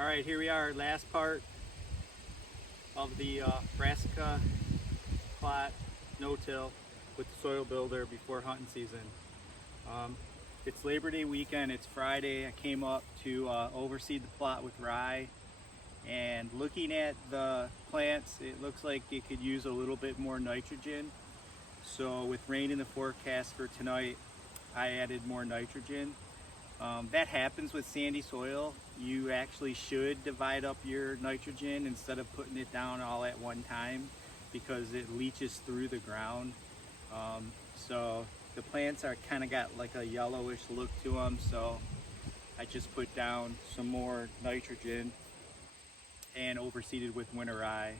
All right, here we are, last part of the brassica plot no-till with the soil builder before hunting season. Um, it's Labor Day weekend, it's Friday. I came up to overseed the plot with rye, and looking at the plants, it looks like it could use a little bit more nitrogen. So with rain in the forecast for tonight, I added more nitrogen. That happens with sandy soil. You actually should divide up your nitrogen instead of putting it down all at one time, because it leaches through the ground. So the plants are kind of got like a yellowish look to them, so I just put down some more nitrogen and overseeded with winter rye.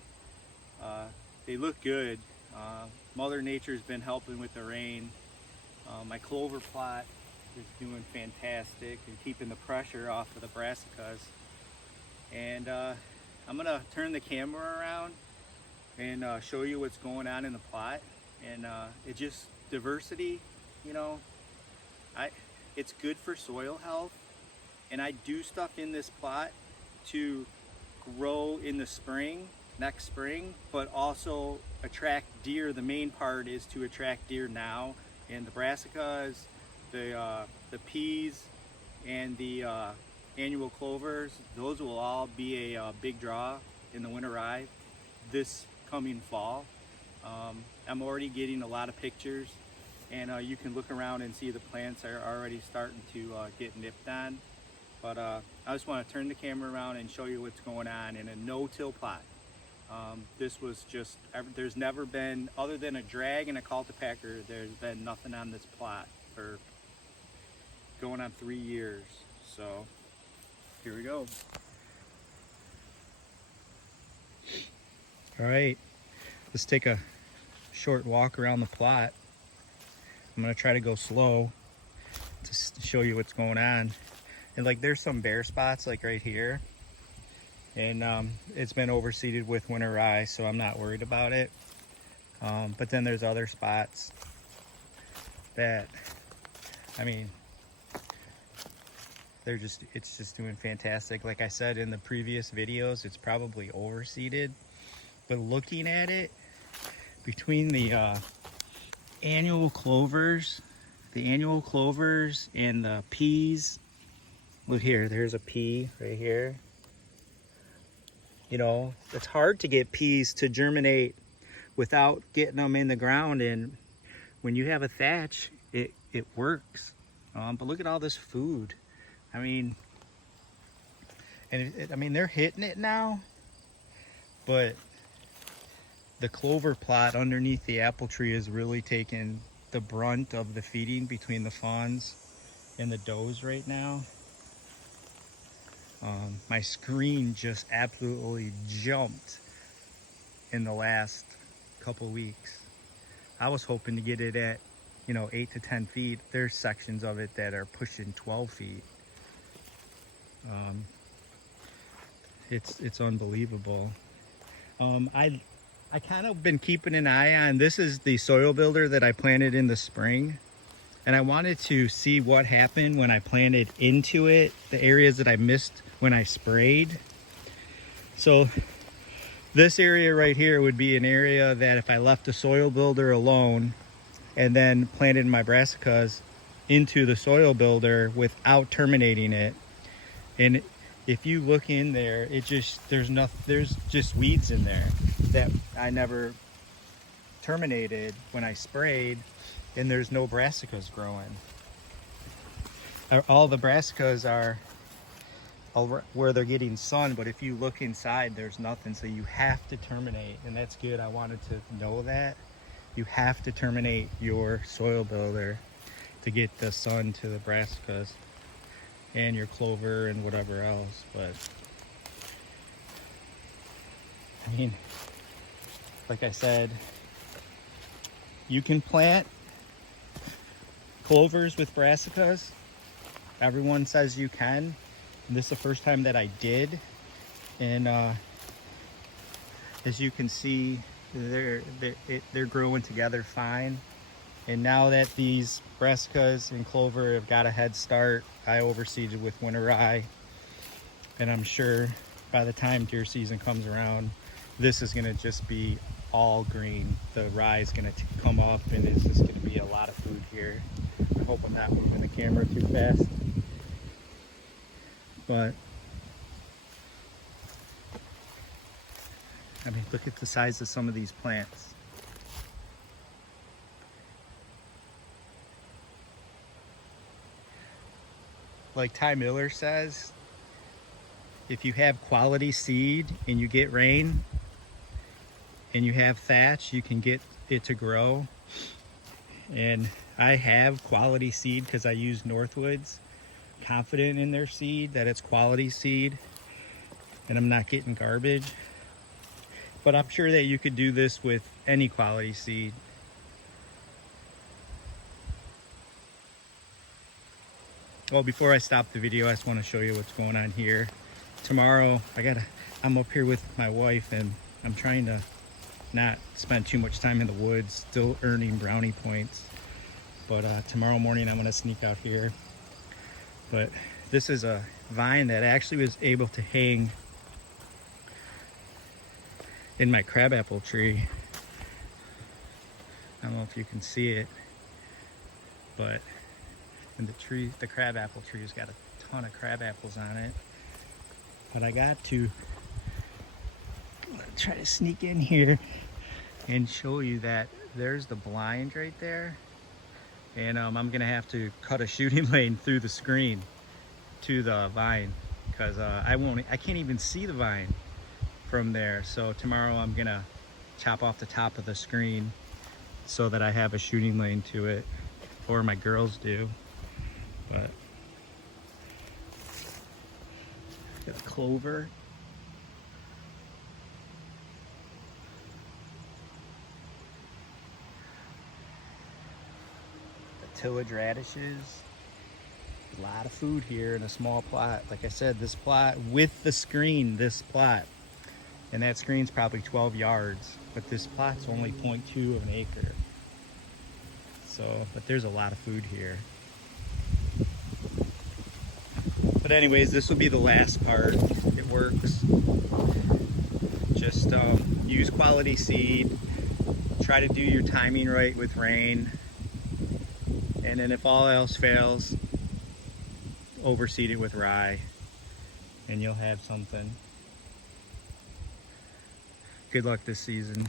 They look good. Mother Nature's been helping with the rain. My clover plot is doing fantastic and keeping the pressure off of the brassicas. And I'm gonna turn the camera around and show you what's going on in the plot. And it just diversity, you know, it's good for soil health. And I do stuff in this plot to grow in the spring, next spring, but also attract deer. The main part is to attract deer now. And the brassicas, the peas, and the annual clovers, those will all be a big draw in the winter rye this coming fall. I'm already getting a lot of pictures, and you can look around and see the plants are already starting to get nipped on. But I just want to turn the camera around and show you what's going on in a no-till plot. This was just, there's never been, other than a drag and a cultipacker, there's been nothing on this plot for going on 3 years. So here we go. All right, let's take a short walk around the plot. I'm gonna try to go slow to show you what's going on. And like, there's some bare spots like right here, and it's been overseeded with winter rye, so I'm not worried about it. But then there's other spots that, I mean, it's just doing fantastic. Like I said in the previous videos, it's probably overseeded, but looking at it, between the annual clovers and the peas, look here, there's a pea right here. You know, it's hard to get peas to germinate without getting them in the ground, and when you have a thatch, it works. But look at all this food. I mean, and I mean, they're hitting it now, but the clover plot underneath the apple tree is really taking the brunt of the feeding between the fawns and the does right now. My screen just absolutely jumped in the last couple weeks. I was hoping to get it at, you know, 8 to 10 feet. There's sections of it that are pushing 12 feet. It's unbelievable. I kind of been keeping an eye on, this is the soil builder that I planted in the spring, and I wanted to see what happened when I planted into it, the areas that I missed when I sprayed. So this area right here would be an area that if I left the soil builder alone and then planted my brassicas into the soil builder without terminating it, and if you look in there, there's just weeds in there that I never terminated when I sprayed, and there's no brassicas growing. All the brassicas are where they're getting sun, but if you look inside, there's nothing. So you have to terminate, and that's good. I wanted to know that. You have to terminate your soil builder to get the sun to the brassicas and your clover and whatever else. But I mean, like I said, you can plant clovers with brassicas. Everyone says you can. And this is the first time that I did. And as you can see, they're growing together fine. And now that these brassicas and clover have got a head start, I overseeded with winter rye. And I'm sure by the time deer season comes around, this is gonna just be all green. The rye is gonna come up and it's just gonna be a lot of food here. I hope I'm not moving the camera too fast. But I mean, look at the size of some of these plants. Like Ty Miller says, if you have quality seed and you get rain and you have thatch, you can get it to grow. And I have quality seed because I use Northwoods, confident in their seed that it's quality seed and I'm not getting garbage. But I'm sure that you could do this with any quality seed. Well, before I stop the video, I just want to show you what's going on here. Tomorrow, I'm up here with my wife and I'm trying to not spend too much time in the woods, still earning brownie points. But tomorrow morning, I'm gonna sneak out here. But this is a vine that actually was able to hang in my crabapple tree. I don't know if you can see it, but in the crabapple tree's got a ton of crab apples on it. But I got to try to sneak in here and show you that there's the blind right there. And I'm gonna have to cut a shooting lane through the screen to the vine because I can't even see the vine from there. So tomorrow I'm gonna chop off the top of the screen so that I have a shooting lane to it, or my girls do. But got a clover. The tillage radishes. A lot of food here in a small plot. Like I said, this plot with the screen, this plot, and that screen's probably 12 yards, but this plot's only 0.2 of an acre. So, but there's a lot of food here. But anyways, this will be the last part. It works. Just use quality seed. Try to do your timing right with rain. And then if all else fails, overseed it with rye and you'll have something. Good luck this season.